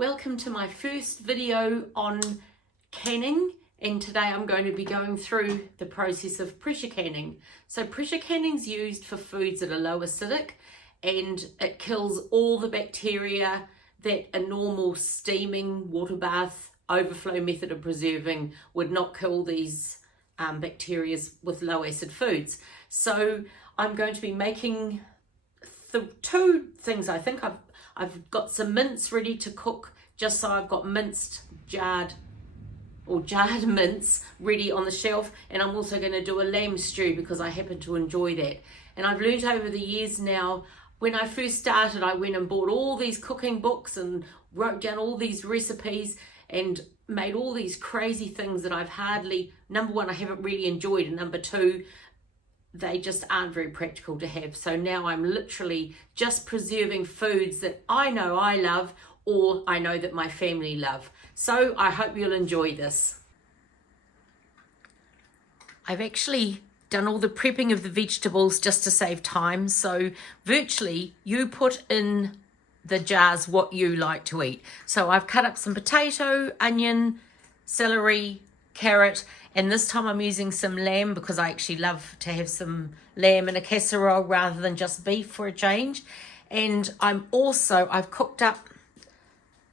Welcome to my first video on canning, and today I'm going to be going through the process of pressure canning. So pressure canning is used for foods that are low acidic, and it kills all the bacteria that a normal steaming water bath overflow method of preserving would not kill these bacteria with low acid foods. So I'm going to be making two things. I think I've got some mince ready to cook, just so I've got jarred mince ready on the shelf, and I'm also going to do a lamb stew because I happen to enjoy that. And I've learned over the years now, when I first started, I went and bought all these cooking books and wrote down all these recipes and made all these crazy things that I've number one, I haven't really enjoyed, and number two, they just aren't very practical to have. So now I'm literally just preserving foods that I know I love, or I know that my family love. So I hope you'll enjoy this. I've actually done all the prepping of the vegetables just to save time. So virtually you put in the jars what you like to eat. So I've cut up some potato, onion, celery, carrot, and this time I'm using some lamb because I actually love to have some lamb in a casserole rather than just beef for a change. And I've cooked up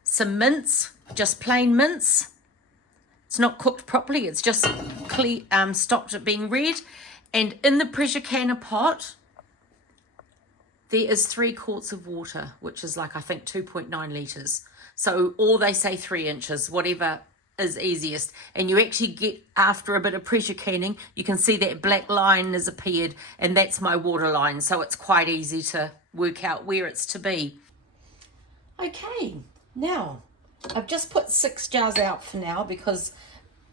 some mince, just plain mince. It's not cooked properly, it's just stopped it being red. And in the pressure canner pot, there is 3 quarts of water, which is like, I think, 2.9 litres. So, or they say 3 inches, whatever is easiest. And you actually get, after a bit of pressure canning, you can see that black line has appeared, and that's my water line. So it's quite easy to work out where it's to be. Okay, now I've just put 6 jars out for now because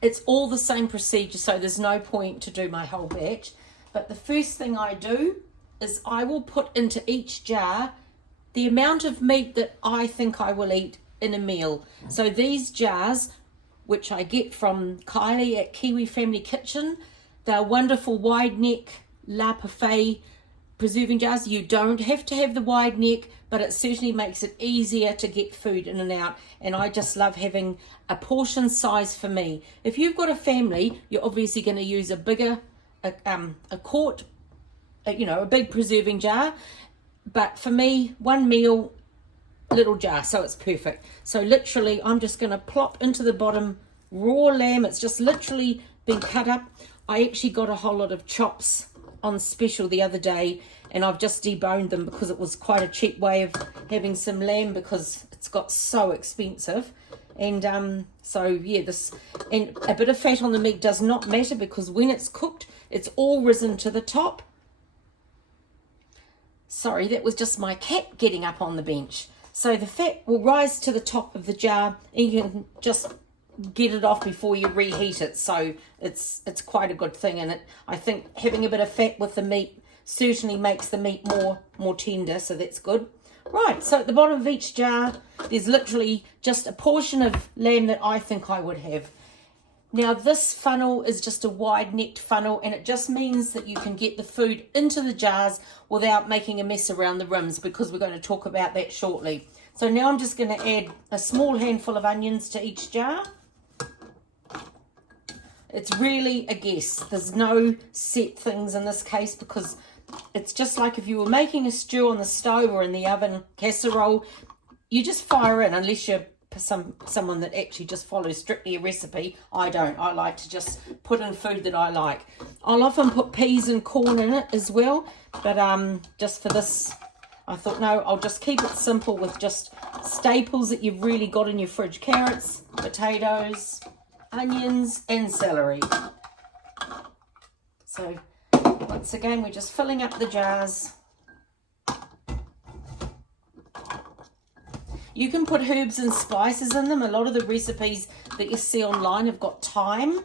it's all the same procedure, so there's no point to do my whole batch. But the first thing I do is I will put into each jar the amount of meat that I think I will eat in a meal. So these jars, which I get from Kylie at Kiwi Family Kitchen, they're wonderful wide neck La Parfait preserving jars. You don't have to have the wide neck, but it certainly makes it easier to get food in and out. And I just love having a portion size for me. If you've got a family, you're obviously going to use a bigger, a quart, a big preserving jar. But for me, one meal, little jar, so it's perfect. So literally I'm just going to plop into the bottom raw lamb. It's just literally been cut up. I actually got a whole lot of chops on special the other day, and I've just deboned them because it was quite a cheap way of having some lamb because it's got so expensive. And so yeah, and a bit of fat on the meat does not matter because when it's cooked, it's all risen to the top. Sorry, that was just my cat getting up on the bench. So the fat will rise to the top of the jar, and you can just get it off before you reheat it. So it's quite a good thing. And I think having a bit of fat with the meat certainly makes the meat more tender. So that's good. Right. So at the bottom of each jar, there's literally just a portion of lamb that I think I would have. Now this funnel is just a wide necked funnel, and it just means that you can get the food into the jars without making a mess around the rims, because we're going to talk about that shortly. So now I'm just going to add a small handful of onions to each jar. It's really a guess. There's no set things in this case because it's just like if you were making a stew on the stove or in the oven, casserole, you just fire in, unless you're someone that actually just follows strictly a recipe. I don't. I like to just put in food that I like. I'll often put peas and corn in it as well, but just for this, I thought, no, I'll just keep it simple with just staples that you've really got in your fridge: carrots, potatoes, onions, and celery. So once again, we're just filling up the jars. You can put herbs and spices in them. A lot of the recipes that you see online have got thyme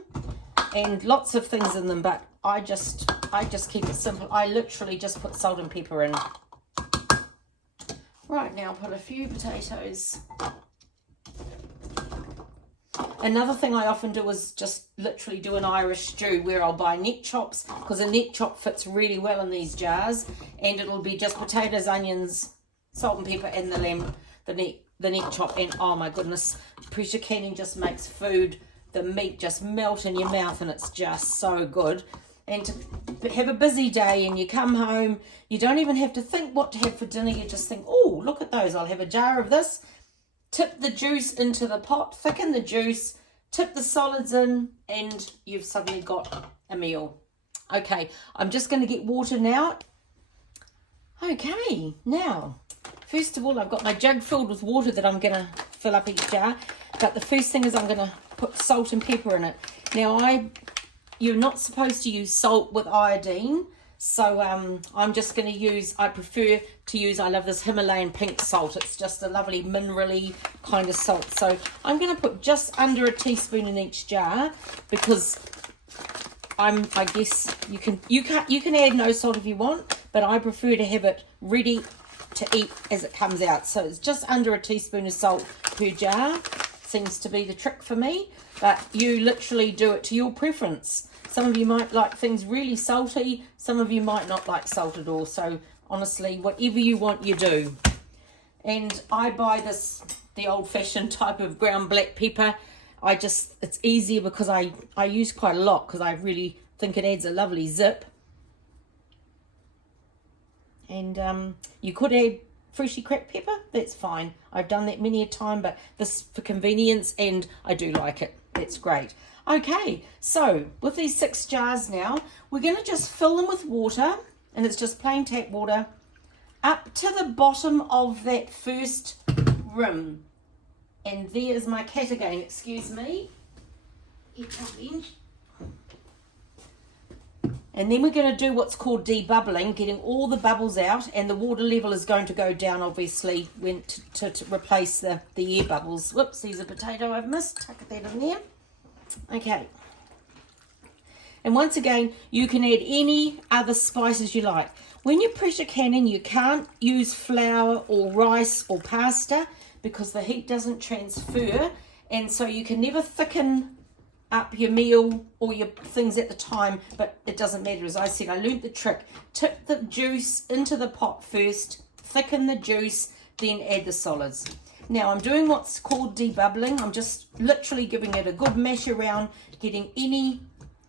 and lots of things in them, but I just keep it simple. I literally just put salt and pepper in. Right, now I'll put a few potatoes. Another thing I often do is just literally do an Irish stew where I'll buy neck chops, because a neck chop fits really well in these jars, and it'll be just potatoes, onions, salt and pepper, and the lamb, the neck the neck chop, and oh my goodness, pressure canning just makes food, the meat just melt in your mouth, and it's just so good. And to have a busy day and you come home, you don't even have to think what to have for dinner. You just think, oh, look at those, I'll have a jar of this. Tip the juice into the pot, thicken the juice, tip the solids in, and you've suddenly got a meal. Okay, I'm just going to get water now. Okay, now, first of all, I've got my jug filled with water that I'm going to fill up each jar. But the first thing is I'm going to put salt and pepper in it. Now, you're not supposed to use salt with iodine. So I'm just going to use, I prefer to use, I love this Himalayan pink salt. It's just a lovely minerally kind of salt. So I'm going to put just under a teaspoon in each jar, because I guess you can add no salt if you want, but I prefer to have it ready to eat as it comes out. So it's just under a teaspoon of salt per jar. Seems to be the trick for me, but you literally do it to your preference. Some of you might like things really salty, some of you might not like salt at all. So honestly, whatever you want, you do. And I buy the old-fashioned type of ground black pepper. It's easier because I use quite a lot, because I really think it adds a lovely zip. And you could add freshly cracked pepper, that's fine. I've done that many a time, but this for convenience, and I do like it. That's great. Okay, so with these 6 jars now, we're going to just fill them with water, and it's just plain tap water, up to the bottom of that first rim. And there's my cat again, excuse me. And then we're going to do what's called debubbling, getting all the bubbles out, and the water level is going to go down, obviously, when to replace the air bubbles. Whoops, there's a potato I've missed. Tuck that in there. Okay. And once again, you can add any other spices you like. When you're pressure canning, you can't use flour or rice or pasta, because the heat doesn't transfer, and so you can never thicken up your meal or your things at the time, but it doesn't matter. As I said, I learned the trick. Tip the juice into the pot first, thicken the juice, then add the solids. Now I'm doing what's called debubbling. I'm just literally giving it a good mash around, getting any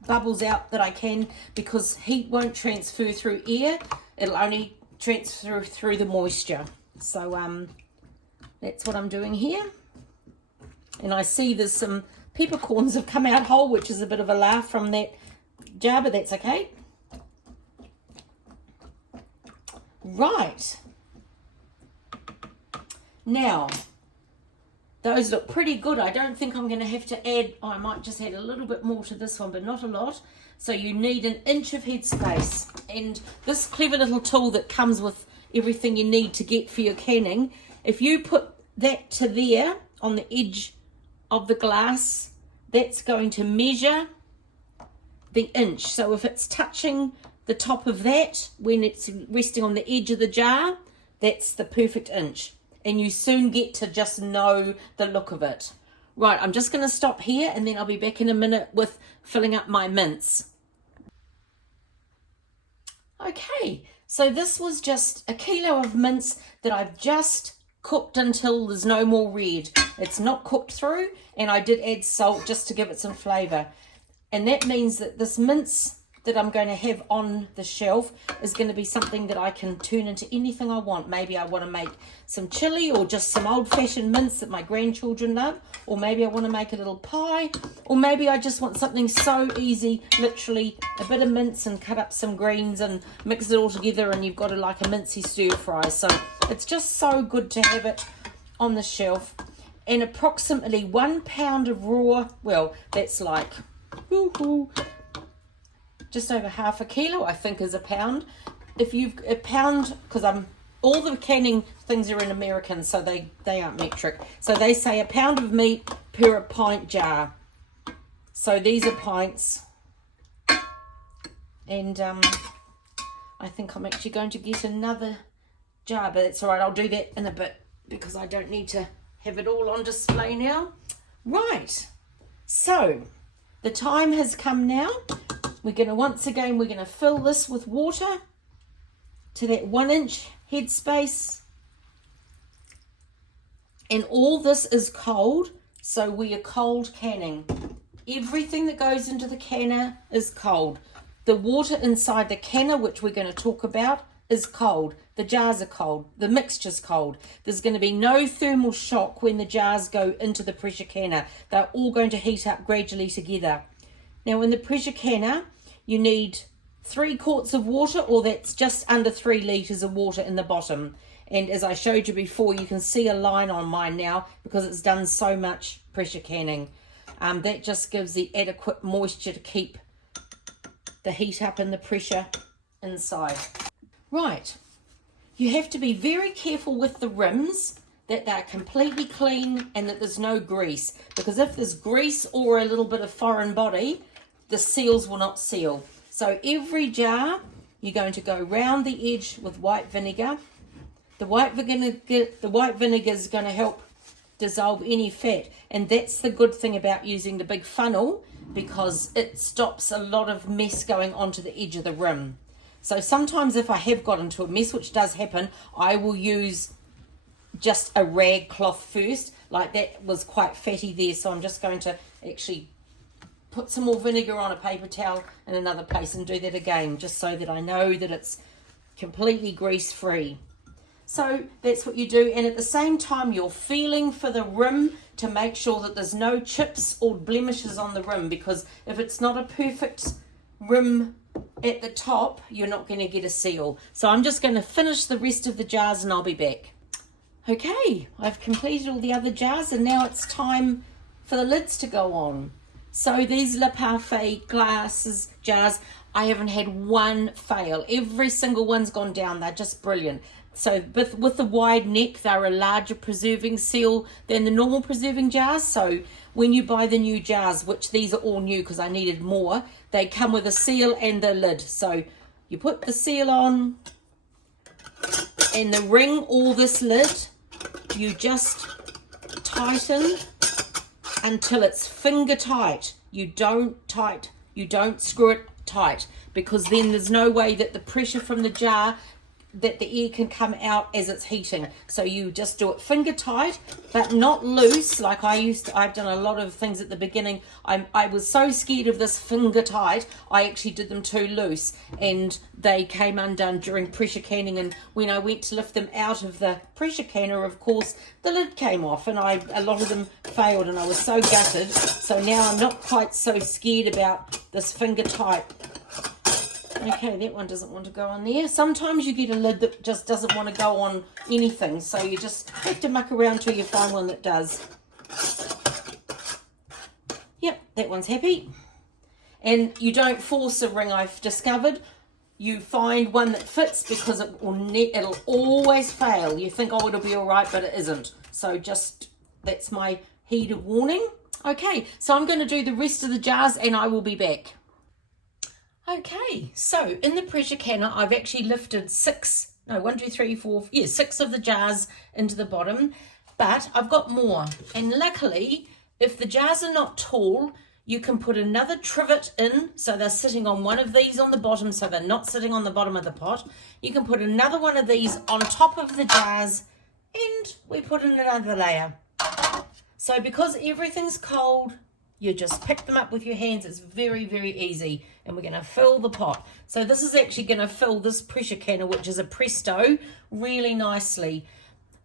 bubbles out that I can, because heat won't transfer through air. It'll only transfer through the moisture. So that's what I'm doing here. And I see there's some peppercorns have come out whole, which is a bit of a laugh from that jar, but that's okay. Right. Now, those look pretty good. I don't think I'm going to have to add, I might just add a little bit more to this one, but not a lot. So you need 1 inch of headspace. And this clever little tool that comes with everything you need to get for your canning, if you put that to there on the edge of the glass, that's going to measure the inch. So if it's touching the top of that when it's resting on the edge of the jar, that's the perfect inch. And you soon get to just know the look of it. Right, I'm just going to stop here, and then I'll be back in a minute with filling up my mince. Okay, so this was just 1 kilo of mince that I've just cooked until there's no more red. It's not cooked through, and I did add salt just to give it some flavour. And that means that this mince that I'm going to have on the shelf is going to be something that I can turn into anything I want. Maybe I want to make some chili, or just some old-fashioned mince that my grandchildren love, or maybe I want to make a little pie, or maybe I just want something so easy, literally a bit of mince and cut up some greens and mix it all together, and you've got like a mincy stir fry. So it's just so good to have it on the shelf. And approximately 1 pound of raw, well, that's like just over half a kilo, I think, is a pound. If you've a pound, because all the canning things are in American, so they aren't metric. So they say 1 pound of meat per a pint jar. So these are pints. And I think I'm actually going to get another jar, but it's all right. I'll do that in a bit, because I don't need to have it all on display now. Right. So the time has come now. We're going to, once again, we're going to fill this with water to that 1 inch headspace. And all this is cold, so we are cold canning. Everything that goes into the canner is cold. The water inside the canner, which we're going to talk about, is cold. The jars are cold. The mixture's cold. There's going to be no thermal shock when the jars go into the pressure canner. They're all going to heat up gradually together. Now in the pressure canner, you need 3 quarts of water, or that's just under 3 litres of water in the bottom. And as I showed you before, you can see a line on mine now because it's done so much pressure canning. That just gives the adequate moisture to keep the heat up and the pressure inside. Right, you have to be very careful with the rims, that they're completely clean and that there's no grease. Because if there's grease or a little bit of foreign body, the seals will not seal. So every jar, you're going to go round the edge with white vinegar. The white vinegar is going to help dissolve any fat, and that's the good thing about using the big funnel, because it stops a lot of mess going onto the edge of the rim. So sometimes if I have got into a mess, which does happen, I will use just a rag cloth first. Like that was quite fatty there, so I'm just going to actually put some more vinegar on a paper towel in another place and do that again, just so that I know that it's completely grease free. So that's what you do, and at the same time you're feeling for the rim to make sure that there's no chips or blemishes on the rim, because if it's not a perfect rim at the top, you're not going to get a seal. So I'm just going to finish the rest of the jars and I'll be back. Okay, I've completed all the other jars and now it's time for the lids to go on. So these Le Parfait glasses jars, I haven't had one fail. Every single one's gone down. They're just brilliant. So with the wide neck, they're a larger preserving seal than the normal preserving jars. So when you buy the new jars, which these are all new because I needed more, they come with a seal and the lid. So you put the seal on, and the ring or this lid, you just tighten until it's finger tight. You don't screw it tight, because then there's no way that the pressure from the jar, that the air can come out as it's heating. So you just do it finger tight, but not loose like I've done a lot of things at the beginning. I was so scared of this finger tight, I actually did them too loose and they came undone during pressure canning, and when I went to lift them out of the pressure canner, of course the lid came off and a lot of them failed, and I was so gutted. So now I'm not quite so scared about this finger tight. Okay, that one doesn't want to go on there. Sometimes you get a lid that just doesn't want to go on anything, so you just have to muck around till you find one that does. Yep, that one's happy. And you don't force a ring, I've discovered. You find one that fits, because it'll always fail. You think, oh, it'll be all right, but it isn't. So that's my heated warning. Okay, so I'm going to do the rest of the jars and I will be back. Okay, so in the pressure canner, I've actually lifted 6 of the jars into the bottom, but I've got more. And luckily, if the jars are not tall, you can put another trivet in, so they're sitting on one of these on the bottom, so they're not sitting on the bottom of the pot. You can put another one of these on top of the jars, and we put in another layer. So because everything's cold, you just pick them up with your hands. It's very, very easy. And we're going to fill the pot. So this is actually going to fill this pressure canner, which is a Presto, really nicely.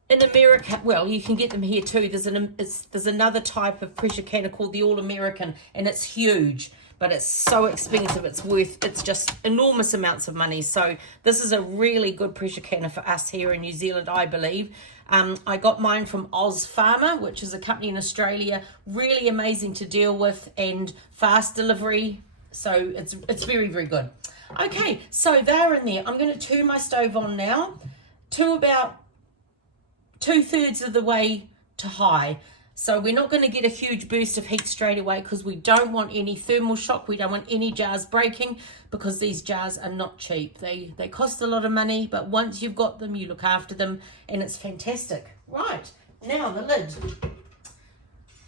In America, well, you can get them here too. There's another type of pressure canner called the All-American, and it's huge, but it's so expensive. It's just enormous amounts of money. So this is a really good pressure canner for us here in New Zealand, I believe. I got mine from Oz Farmer, which is a company in Australia, really amazing to deal with and fast delivery. So it's very, very good. Okay, so they're in there. I'm going to turn my stove on now to about 2/3 of the way to high. So we're not going to get a huge burst of heat straight away, because we don't want any thermal shock. We don't want any jars breaking, because these jars are not cheap. They cost a lot of money, but once you've got them, you look after them, and it's fantastic. Right, now the lid.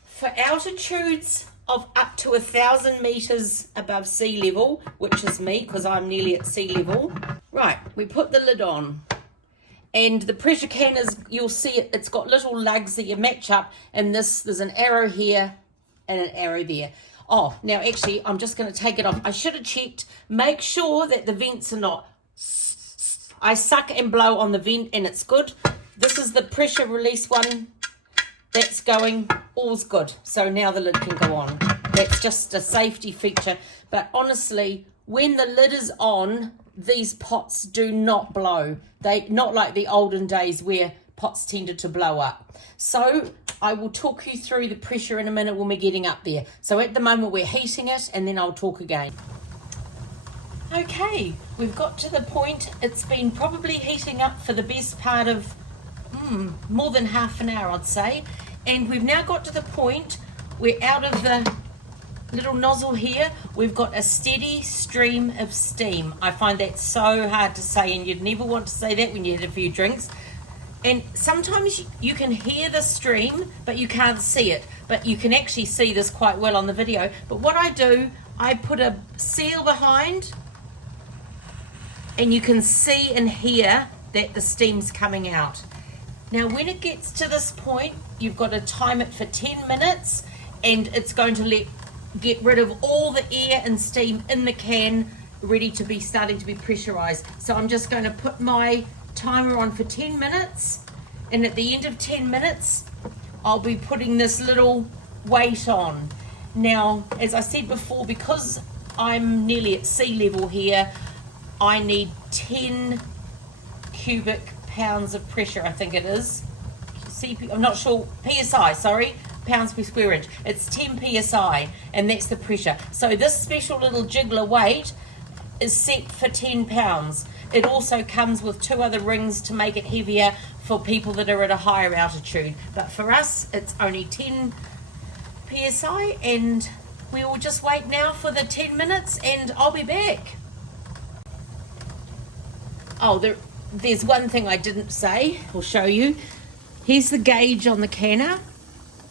For altitudes of up to 1,000 meters above sea level, which is me, because I'm nearly at sea level. Right, we put the lid on. And the pressure can is, you'll see it, it's got little lugs that you match up, and there's an arrow here and an arrow there. Oh, now actually, I'm just going to take it off. I should have checked. Make sure that the vents are not. I suck and blow on the vent and it's good. This is the pressure release one. That's going, all's good. So now the lid can go on. That's just a safety feature. But honestly, when the lid is on, these pots do not blow. They not like the olden days where pots tended to blow up. So I will talk you through the pressure in a minute when we're getting up there. So at the moment we're heating it, and then I'll talk again. Okay, we've got to the point. It's been probably heating up for the best part of more than half an hour, I'd say. And we've now got to the point where out of the little nozzle here, we've got a steady stream of steam. I find that so hard to say, and you'd never want to say that when you had a few drinks. And sometimes you can hear the stream, but you can't see it. But you can actually see this quite well on the video. But what I do, I put a seal behind, and you can see and hear that the steam's coming out. Now, when it gets to this point, you've got to time it for 10 minutes, and it's going to get rid of all the air and steam in the can, ready to be starting to be pressurized. So I'm just going to put my timer on for 10 minutes, and at the end of 10 minutes, I'll be putting this little weight on. Now, as I said before, because I'm nearly at sea level here, I need 10 cubic pounds of pressure, I think it is. I'm not sure, PSI, sorry, pounds per square inch. It's 10 PSI, and that's the pressure. So this special little jiggler weight is set for 10 pounds. It also comes with 2 other rings to make it heavier for people that are at a higher altitude. But for us, it's only 10 PSI, and we will just wait now for the 10 minutes, and I'll be back. Oh, there's one thing I didn't say. I'll show you. Here's the gauge on the canner,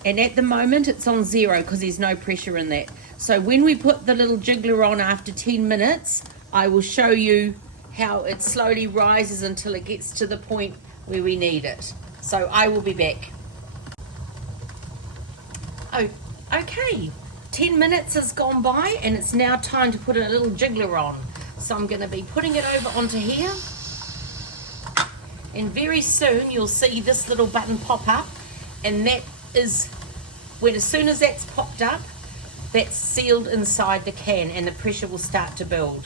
and at the moment it's on 0 because there's no pressure in that. So when we put the little jiggler on after 10 minutes, I will show you how it slowly rises until it gets to the point where we need it. So I will be back. Oh, okay. 10 minutes has gone by, and it's now time to put a little jiggler on. So I'm going to be putting it over onto here. And very soon you'll see this little button pop up, and that is when, as soon as that's popped up, that's sealed inside the can, and the pressure will start to build.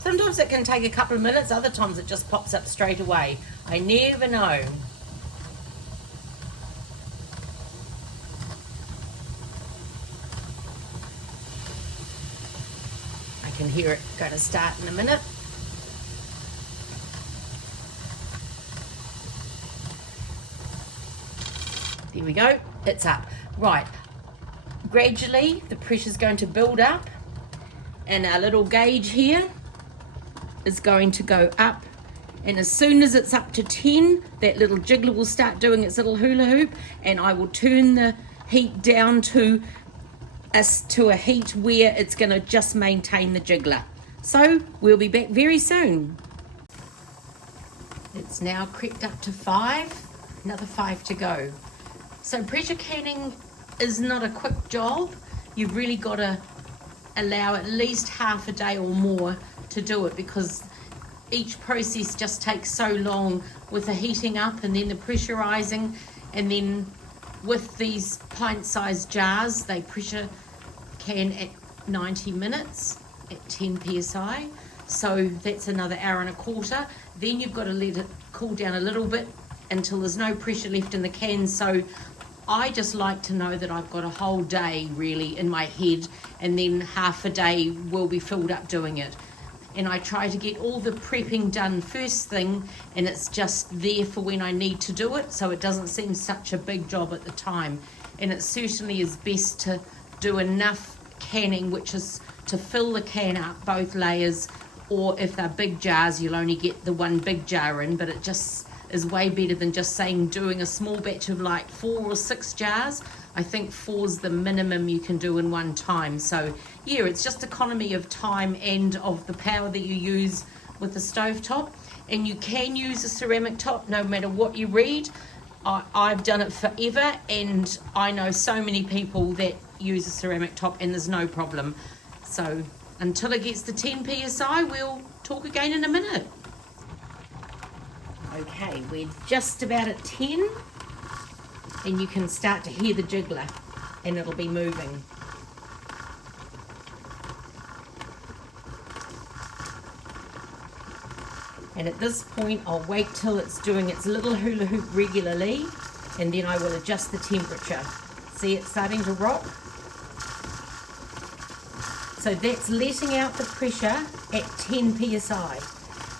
Sometimes it can take a couple of minutes, other times it just pops up straight away. I never know. I can hear it going to start in a minute. There we go, it's up. Right, gradually the pressure's going to build up, and our little gauge here is going to go up, and as soon as it's up to 10, that little jiggler will start doing its little hula hoop, and I will turn the heat down to a heat where it's going to just maintain the jiggler. So we'll be back very soon. It's now crept up to 5, another 5 to go. So pressure canning is not a quick job. You've really got to allow at least half a day or more to do it, because each process just takes so long with the heating up and then the pressurizing, and then with these pint-sized jars, they pressure can at 90 minutes at 10 psi. So that's another hour and a quarter. Then you've got to let it cool down a little bit until there's no pressure left in the can. So I just like to know that I've got a whole day really in my head, and then half a day will be filled up doing it. And I try to get all the prepping done first thing, and it's just there for when I need to do it, so it doesn't seem such a big job at the time. And it certainly is best to do enough canning, which is to fill the can up, both layers, or if they're big jars, you'll only get the one big jar in, but it just is way better than just saying doing a small batch of like 4 or 6 jars. I think 4 is the minimum you can do in one time. So yeah, it's just economy of time and of the power that you use with the stovetop. And you can use a ceramic top no matter what you read. I've done it forever, and I know so many people that use a ceramic top and there's no problem. So until it gets to 10 psi, we'll talk again in a minute. Okay, we're just about at 10, and you can start to hear the jiggler and it'll be moving. And at this point, I'll wait till it's doing its little hula hoop regularly, and then I will adjust the temperature. See, it's starting to rock. So that's letting out the pressure at 10 psi,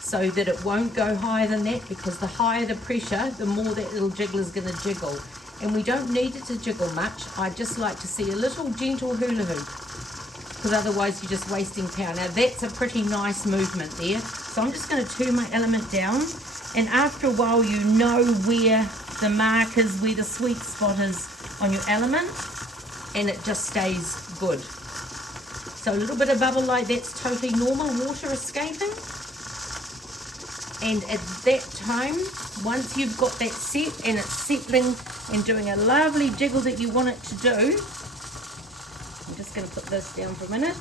so that it won't go higher than that, because the higher the pressure, the more that little jiggler is going to jiggle. And we don't need it to jiggle much. I just like to see a little gentle hula hoop, because otherwise you're just wasting power. Now that's a pretty nice movement there. So I'm just going to turn my element down, and after a while you know where the mark is, where the sweet spot is on your element, and it just stays good. So a little bit of bubble like that's totally normal, water escaping. And at that time, once you've got that set and it's settling and doing a lovely jiggle that you want it to do, I'm just going to put this down for a minute.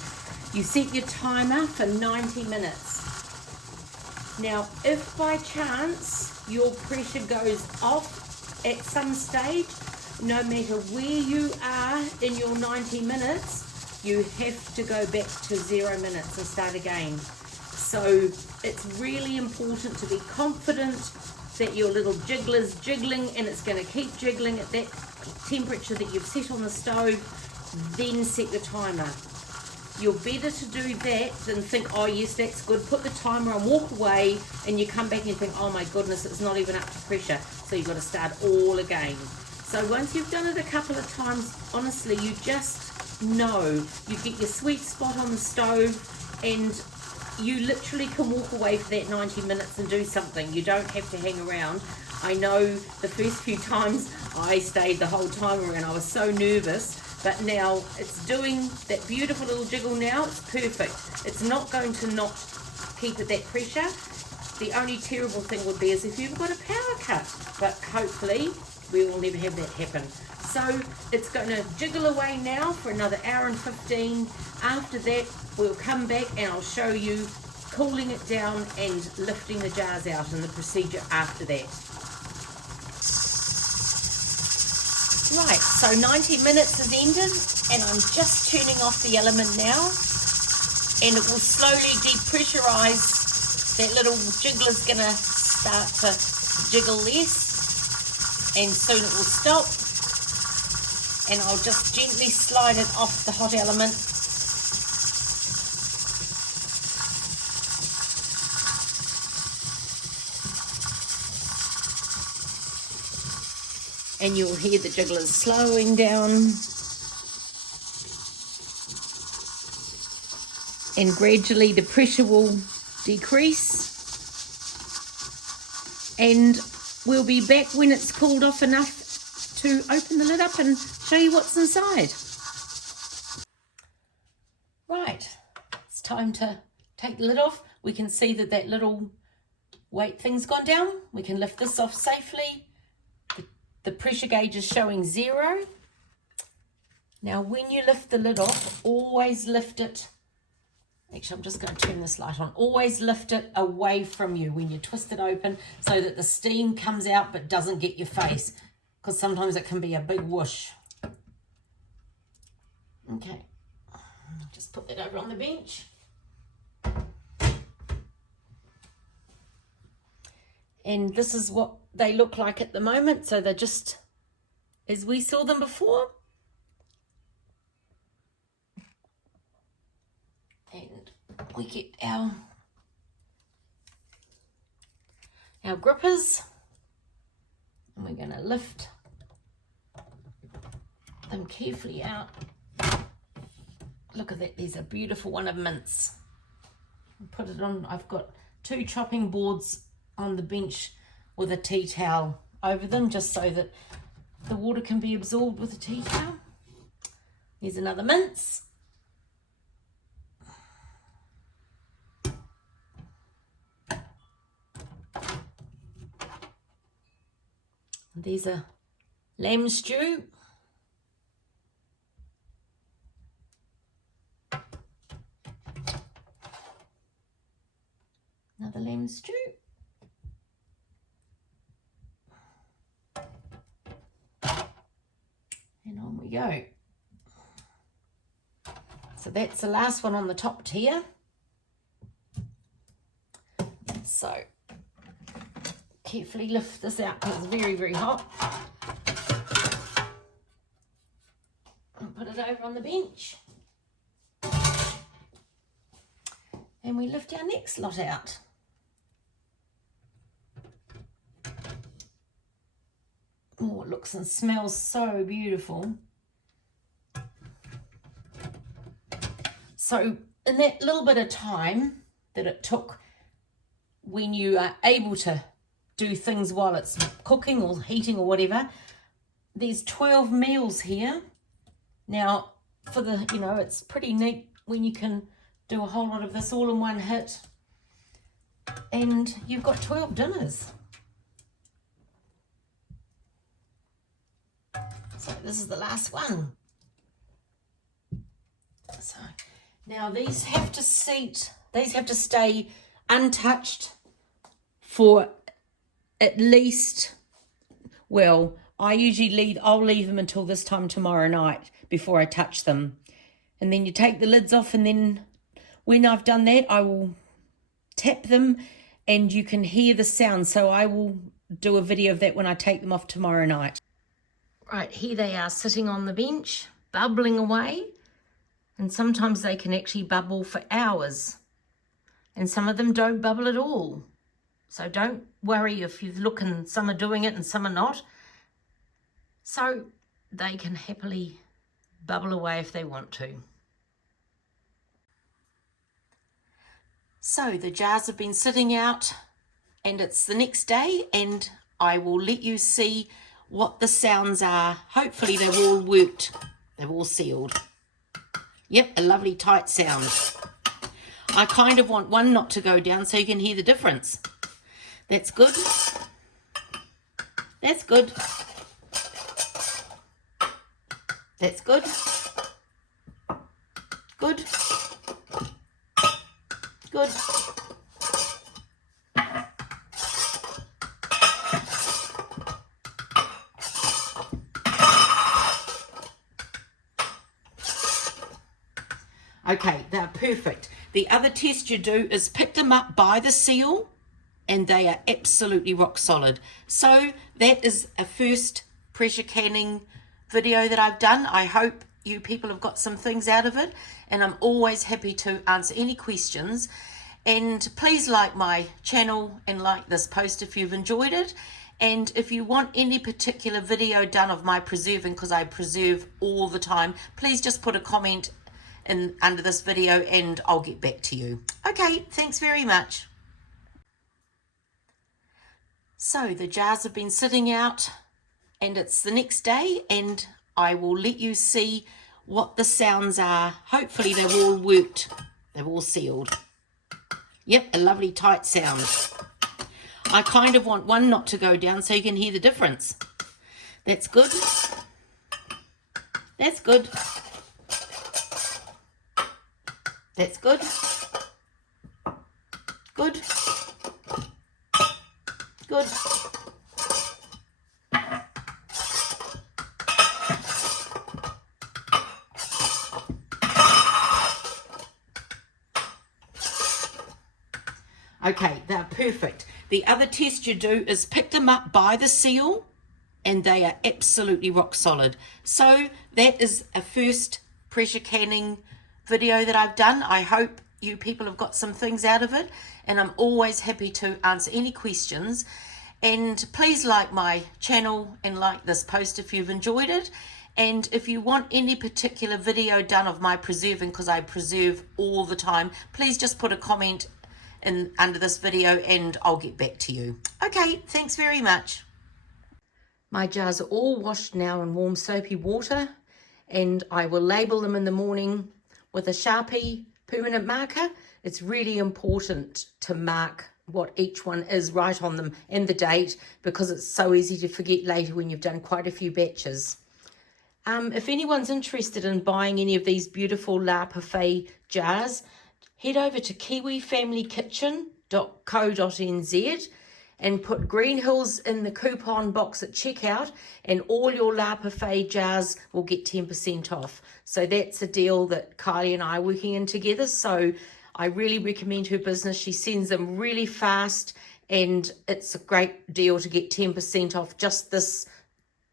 You set your timer for 90 minutes. Now, if by chance your pressure goes off at some stage, no matter where you are in your 90 minutes, you have to go back to 0 minutes and start again. So it's really important to be confident that your little jiggler's jiggling, and it's going to keep jiggling at that temperature that you've set on the stove. Then set the timer. You're better to do that than think, oh yes, that's good, put the timer on, walk away, and you come back and think, oh my goodness, it's not even up to pressure. So you've got to start all again. So once you've done it a couple of times, honestly, you just know. You get your sweet spot on the stove, and you literally can walk away for that 90 minutes and do something. You don't have to hang around. I know the first few times I stayed the whole time around, I was so nervous. But now it's doing that beautiful little jiggle now. It's perfect. It's not going to not keep at that pressure. The only terrible thing would be is if you've got a power cut. But hopefully we will never have that happen. So it's going to jiggle away now for another hour and 15. After that, we'll come back and I'll show you cooling it down and lifting the jars out, and the procedure after that. Right, so 90 minutes has ended, and I'm just turning off the element now, and it will slowly depressurize. That little jiggler's going to start to jiggle less, and soon it will stop, and I'll just gently slide it off the hot element. And you'll hear the jigglers slowing down, and gradually the pressure will decrease, and we'll be back when it's cooled off enough to open the lid up and show you what's inside. Right, it's time to take the lid off. We can see that that little weight thing's gone down. We can lift this off safely. The pressure gauge is showing 0. Now when you lift the lid off, always lift it. Actually, I'm just going to turn this light on. Always lift it away from you when you twist it open, so that the steam comes out but doesn't get your face, because sometimes it can be a big whoosh. Okay, just put that over on the bench. And this is what they look like at the moment. So they're just as we saw them before. And we get our grippers, and we're going to lift them carefully out. Look at that, there's a beautiful one of mince. Put it on. I've got 2 chopping boards on the bench with a tea towel over them, just so that the water can be absorbed with a tea towel. Here's another mince. There's a lamb stew. Another lamb stew. And on we go. So that's the last one on the top tier. So carefully lift this out because it's very, very hot. And put it over on the bench. And we lift our next lot out. Oh, it looks and smells so beautiful. So in that little bit of time that it took when you are able to do things while it's cooking or heating or whatever, there's 12 meals here. Now, for the, it's pretty neat when you can do a whole lot of this all in one hit. And you've got 12 dinners. So this is the last one. So now these have to stay untouched for at least, well, I'll leave them until this time tomorrow night before I touch them. And then you take the lids off, and then when I've done that, I will tap them and you can hear the sound. So I will do a video of that when I take them off tomorrow night. Right, here they are sitting on the bench, bubbling away. And sometimes they can actually bubble for hours. And some of them don't bubble at all. So don't worry if you look and some are doing it and some are not. So they can happily bubble away if they want to. So the jars have been sitting out and it's the next day, and I will let you see what the sounds are. Hopefully they've all worked. They've all sealed. Yep, a lovely tight sound. I kind of want one not to go down so you can hear the difference. That's good. That's good. That's good. Good. Good. Okay, they're perfect. The other test you do is pick them up by the seal, and they are absolutely rock solid. So that is a first pressure canning video that I've done. I hope you people have got some things out of it, and I'm always happy to answer any questions. And please like my channel and like this post if you've enjoyed it. And if you want any particular video done of my preserving, because I preserve all the time, please just put a comment under this video and I'll get back to you. Okay, thanks very much. So the jars have been sitting out and it's the next day, and I will let you see what the sounds are. Hopefully they've all worked. They've all sealed. Yep, a lovely tight sound. I kind of want one not to go down so you can hear the difference. That's good. That's good. That's good. Good. Good. Okay, they're perfect. The other test you do is pick them up by the seal, and they are absolutely rock solid. So that is a first pressure canning video that I've done. I hope you people have got some things out of it, and I'm always happy to answer any questions. And please like my channel and like this post if you've enjoyed it. And if you want any particular video done of my preserving, because I preserve all the time, please just put a comment under this video and I'll get back to you. Okay, thanks very much. My jars are all washed now in warm soapy water, and I will label them in the morning with a Sharpie permanent marker. It's really important to mark what each one is right on them and the date, because it's so easy to forget later when you've done quite a few batches. If anyone's interested in buying any of these beautiful La Parfait jars, head over to kiwifamilykitchen.co.nz and put Green Hills in the coupon box at checkout, and all your La Parfait jars will get 10% off. So that's a deal that Kylie and I are working in together. So I really recommend her business. She sends them really fast, and it's a great deal to get 10% off just this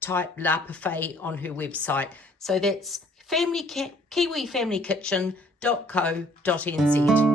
type La Parfait on her website. So that's kiwifamilykitchen.co.nz.